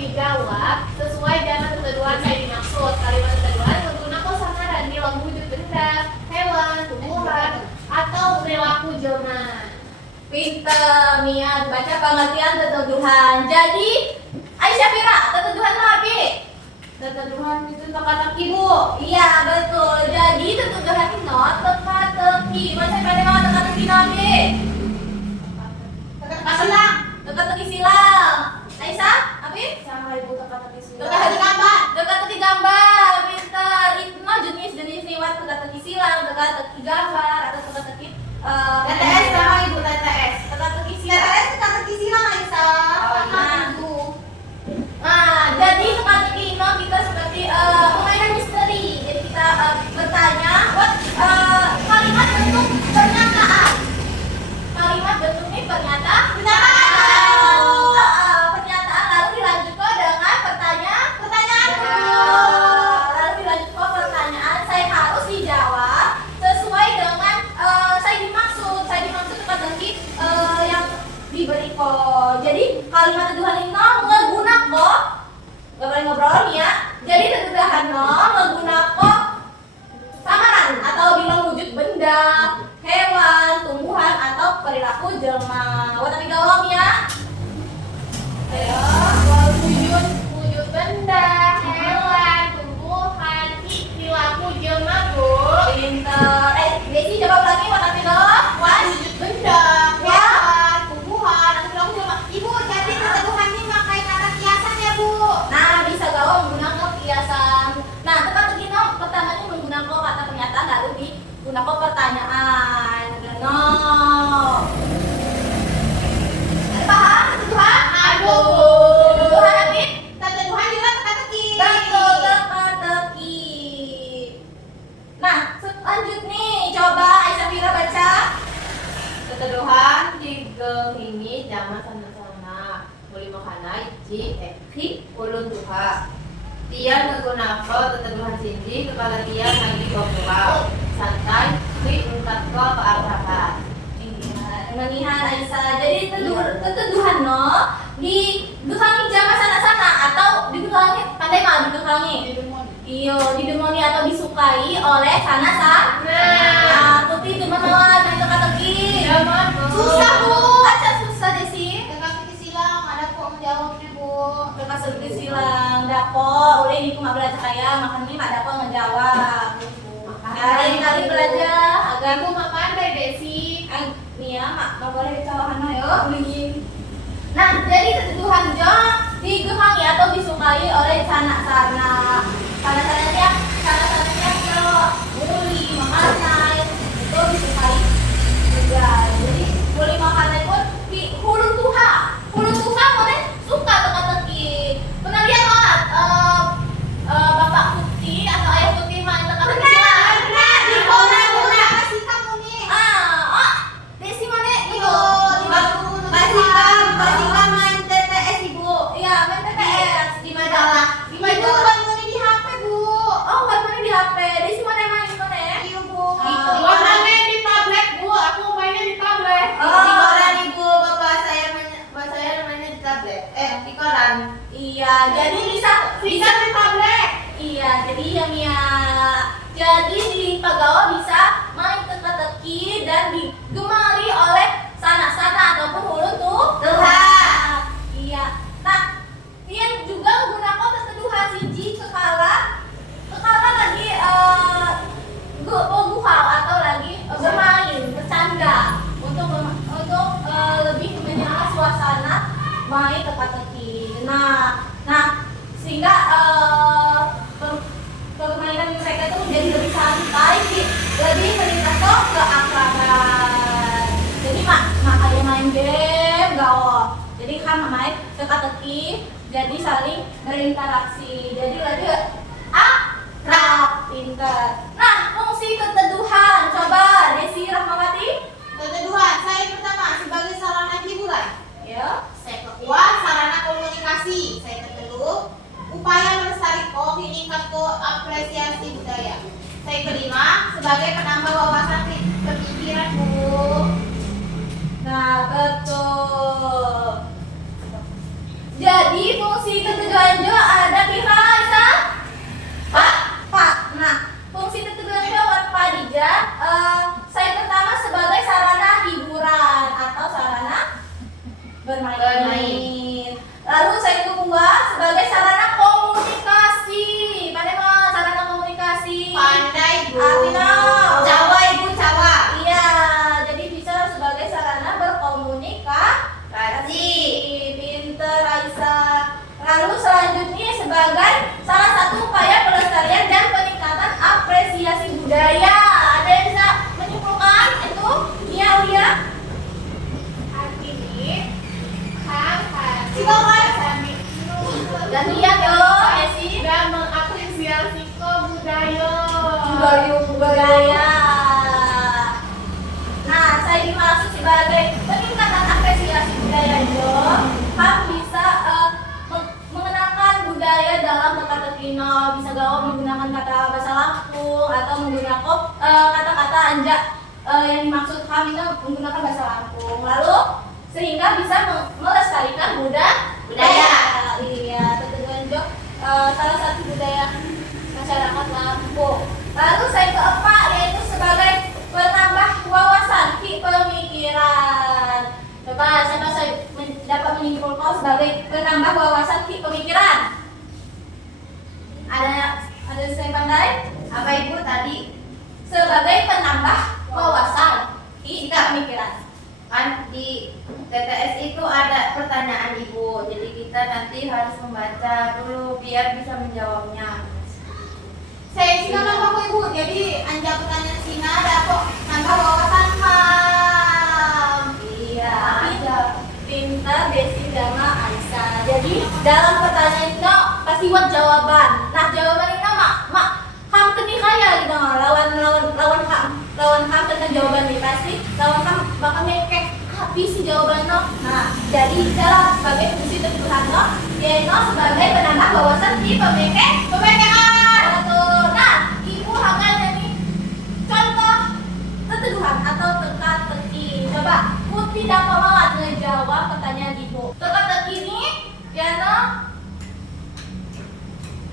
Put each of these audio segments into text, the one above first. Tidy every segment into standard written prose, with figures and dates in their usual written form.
dijawab sesuai dengan ketentuan saya dimaksud. Kalimat ketentuan menggunakan samaran dalam wujud benda, hewan, tumbuhan, atau perilaku jelma. Pinter, Mia, baca pengertian teteduhan. Jadi, Aisyah Fira, teteduhan itu apa? Teteduhan itu teka-teki, Bu. Iya, betul. Jadi, teteduhan itu teka-teki. Masa pada mau teka-teki nabi? Teka-teki silang. Teka-teki silang. Aisyah, apa? Sama Ibu teka-teki silang. Teka-teki gambar. Teka-teki gambar. Pinter. Itu jenis-jenis lewat teka-teki silang, teka-teki gambar, atau teka-teki TTS sama Ibu TTS. teka-teki silang. TTS teka-teki silang, Aisyah. Nah, jadi teka-teki ini kita seperti permainan misteri. Jadi kita bertanya kalimat bentuk pernyataan. Kalimat bentuknya pernyataan. Pernyataan lalu dilanjut dengan pertanyaan. Lalu dilanjut ke pertanyaan. Saya harus dijawab sesuai dengan saya dimaksud. Saya dimaksud teka-teki yang diberi kok. Jadi kalimat teduhan ini ngeguna kok. Gak boleh ngobrol nih ya. Jadi teduhan ngeguna kok samaran atau bilang wujud benda, hewan, tumbuhan atau perilaku jelma. Wah tapi gawang ya. Ayo, wujud benda, hewan, tumbuhan, perilaku jelma, Bu. Pinter. Desi coba ulangi wah tapi gawang. Wujud benda, hewan, tumbuhan, perilaku jelma. Ibu, jadi teteduhan ini pakai kata kiasan ya, Bu? Nah, bisa gawang menggunakan kiasan. Nah, teka-teki pertamanya menggunakan kata pernyataan lalu digunakan pertanyaan. No. Paham teduhan? Aduh. Teduhan apa? Teteduhan juga teka-teki. Betul, teka-teki. Nah, lanjut nih. Coba Aisyah Fira baca. Keteduhan digeng ini zaman sana-sana boleh makana iji eki ulun tuha tian menggunakan teteduhan sindi kepala tian lagi ngobrol santai di ungkat ke kearahan. Mengihan Aisyah. Jadi teteduhan di dukangi zaman sana-sana atau didukangi pandai mah didukangi. Iyo, didemoni atau disukai oleh sana-sana. Nah, putih teman-teman dari teka-teki. Susah, Bu. Baca susah deh sih. Teka-teki silang, ada kok menjawab nih, Bu. Teka-teki silang, dapo. Udah ini cuma belajar saya, makanya mak dapo ngejawab. Kali-kali belajar agar Aku mah pandai Desi. nih ya, mak boleh dicawahan ayo. Nah, jadi teteduhan digemangi atau disukai oleh sana-sana. Sana-sana muli makanan itu disukai juga. Jadi muli makanan pun di hulun tuha mana suka teka-teki. Pernah lihat nggak bapak putih atau ayah putih main teka-teki silang? Di bola apa sih kamu nih? Desi mana itu? Basikan main TTS, Ibu. Iya, main TTS di majalah. Di Ibu majalah. bangunin di HP, Bu. Oh, nggak mana di HP. Desi mana main mana? Iya, Bu. Gua main di tablet, Bu. Aku mainnya di tablet. Di koran, Ibu. Bapak saya mainnya di tablet. Di koran. Iya, jadi bisa Bisa di tablet. Iya, jadi ya Mia. Jadi di Pagawa bisa main teka-teki dan digemari oleh sana-sana ataupun ulun tuha. Iya. Nah, Tian juga menggunakan teteduhan siji kekala lagi guhal atau lagi bermain, bercanda untuk lebih menjaga suasana main teka-teki. Nah, sehingga permainan mereka itu jadi lebih santai, lebih meningkatkan keakraban. Jadi makanya main game gaul. Jadi kan main teka-teki, jadi saling berinteraksi. Jadi lagi akrab, pinter. Nah, fungsi keteduhan. Coba Desi Rahmawati. Teteduhan, saya pertama sebagai sarana hiburan. Ya. Saya kedua sarana komunikasi. Saya keteduh upaya melestarikan meningkat apresiasi budaya. Saya kelima sebagai penambah wawasan pemikiran, Bu. Nah, betul. Jadi fungsi keteduhan sebagai sarana komunikasi. Pandai mah sarana komunikasi. Pandai, Bu. Artinya Jawa Ibu, Jawa. iya, jadi bisa sebagai sarana berkomunikasi. Pinter Aisyah. Lalu selanjutnya sebagai salah satu upaya pelestarian dan peningkatan apresiasi budaya. Ada yang bisa menyimpulkan itu? Iya, Lia. Artinya hal-hal Dan lihat yo, Esi. dan mengapresiasi budaya. Budaya. Nah, saya dimaksud sebagai peningkatan apresiasi budaya yo. Kamu bisa mengenalkan budaya dalam teka-teki, bisa gaul menggunakan kata bahasa Lampung atau menggunakan kata-kata anjak yang dimaksud kami menggunakan bahasa Lampung. Lalu sehingga bisa melestarikan budaya. Iya, tentunya jo salah satu budaya masyarakat Lampung. Lalu saya keempat yaitu sebagai penambah wawasan pemikiran. Coba saya dapat menyimpulkan sebagai penambah wawasan pemikiran. Ada saya pandai? Apa Ibu tadi? Sebagai penambah wawasan pemikiran. Kan di TTS itu ada pertanyaan Ibu, jadi kita nanti harus membaca dulu biar bisa menjawabnya. Saya Sina nambah kok Ibu. Jadi anja pertanyaan Sina ada kok nambah wawasan ham. Iya, pintar Desi Dama Aisyah. Jadi dalam pertanyaan itu pasti buat jawaban. Nah, jawaban itu ham tadi kaya gitu lawan ham tentang jawaban ini pasti lawan ham bakal ngekek habis si jawaban no. Nah, jadi dalam sebagai fungsi tertuhan no, yaitu sebagai penambah wawasan di pemikiran. Betul. Nah, Ibu akan jadi contoh teteduhan atau teka-teki. Coba Putih dapat banget ngejawab pertanyaan Ibu. Teka-teki ini ya no.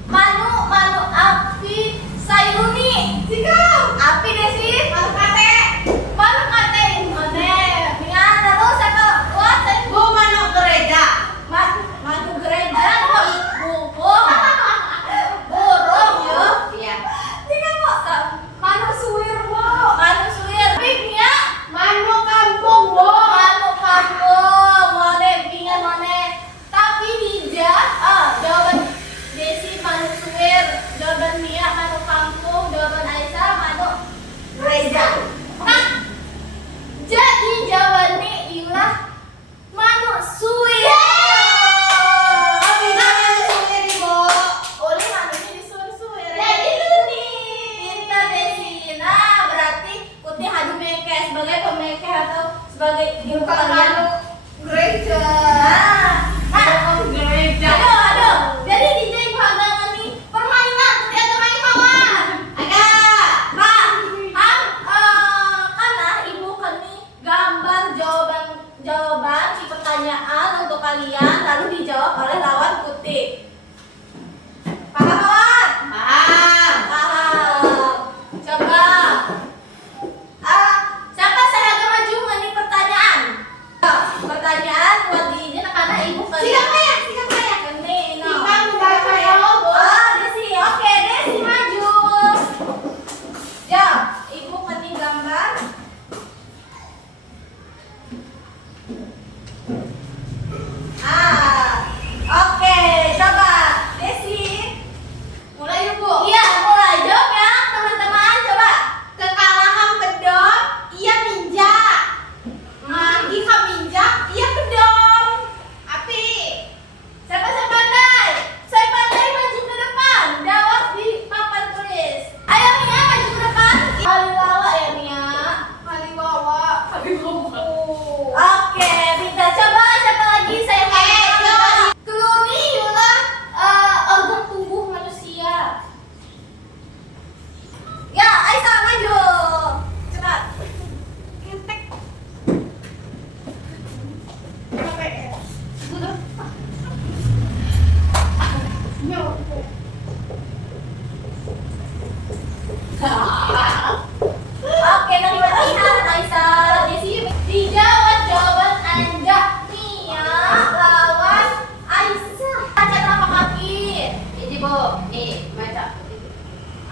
Manu api sayuni. Sikap. Api Desi. Manu kate. Dengan lalu saya buat Bu Manu gereja. manu gereja ibu burung yo. Iya. Tinggal kok manu suwir wo. Manu suwir. Piknya Manu kampung, Bu. manu kampung. Mone pingan mone. Tapi hijau. Jawaban Desi manu suwir. Jawaban Mia manu kampung. Jawaban Aisyah manu gereja. Nih, baca.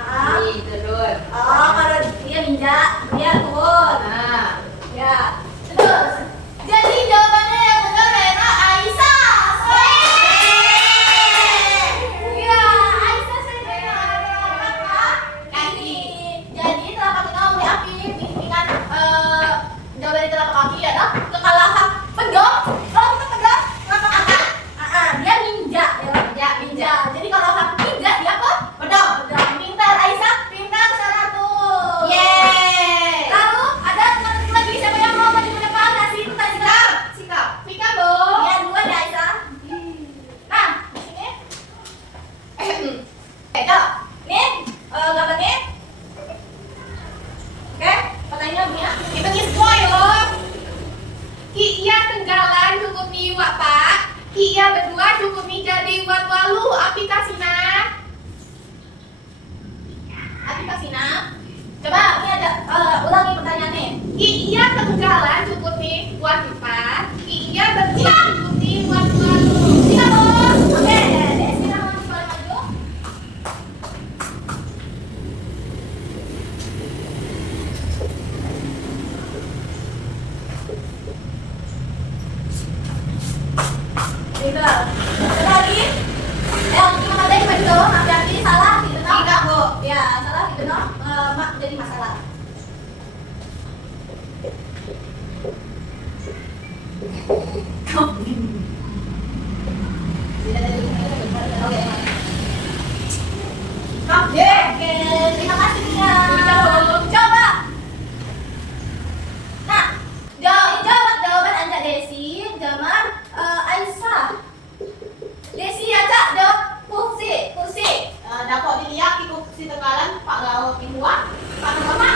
Ah. Nih, turun. Oh, kalau dia ninja, dia turun. Nah, Ya. Terus. Jadi jawabannya yang benar adalah Aisyah. Ya, Aisyah saya benar. Kaki. Jadi telapak kita oleh api signifikan jawaban dari telapak kaki adalah kekalahan pedang. Kalau kita pedang, telapak kaki. Dia ninja, ya. Ninja. Jadi kalau ninja dia apa? Pedang. Pedang. Pintar Aisyah, pintar 100. yeay. Lalu ada teman lagi siapa yang mau maju ke depan kasih pertanyaan? Sikap. Pika dong. Yang dua ya Aisyah. Nah, di sini. Jawab. Nih, gambar nih. Oke, pertanyaan punya. Kita semua yo. Ki iya tenggalan cukup nih wak pak. Ki iya berdua cukup nih jadi wat walu aplikasinya. Aplikasinya. Coba ini ada ulangi pertanyaannya. Ki iya tenggalan cukup nih buat empat. Ki iya berdua cukup nih buat walu. Siap, Bos. Oke, Desi langsung boleh maju. Gitu. Lagi. Kita tadi maju dong, hati-hati salah gitu no. Tidak, Bu. Ya, salah gitu no. Jadi masalah. Oke, terima kasih Nia. Coba. Nah, jawab jawaban Anda Desi, jawaban Aisyah. Desi aja jawab kursi. Dapat dilihat ikut si tenggalan pak gaul kedua. Pak nama.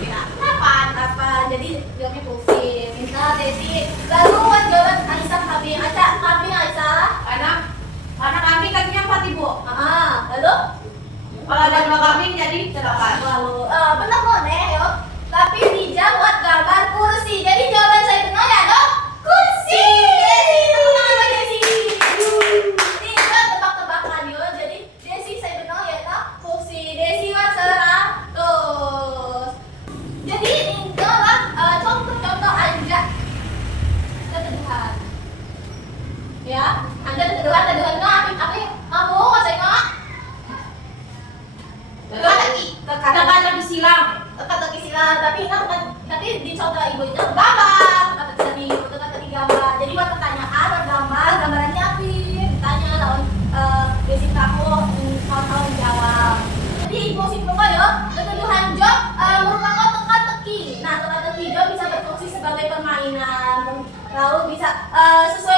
Kenapa? Apa? Jadi jawabnya kursi. Minta Desi. Lalu jawaban Aisyah kambing. Kambing Aisyah. Karena kami kakinya 4 ibu. Lalu? Kalau ada 2 kambing jadi 8. Lalu, benar kok deh, yo. Tapi dijawab gambar kursi. Jadi jawaban saya benar ya, dok? Kursi. Desi, tepuk tangan buat Desi. Ini kan tebak-tebakan yo. Jadi Desi saya benar ya, dok? Kursi. Desi was 100. Jadi ini adalah contoh-contoh aja keteduhan. Ya, Anda keteduhan nggak? Apa? Kamu saya nggak? Tekan lebih silang. Teka-teki silang, tapi di contoh ibu itu gambar, teka-teki gambar. Jadi buat pertanyaan, buat gambarannya apa? Tanya lawan basic kamu, kawan-kawan jawab. Jadi ibu simpul ya, ketuduhan job merupakan teka-teki. Nah, teka-teki job bisa berfungsi sebagai permainan, lalu bisa sesuai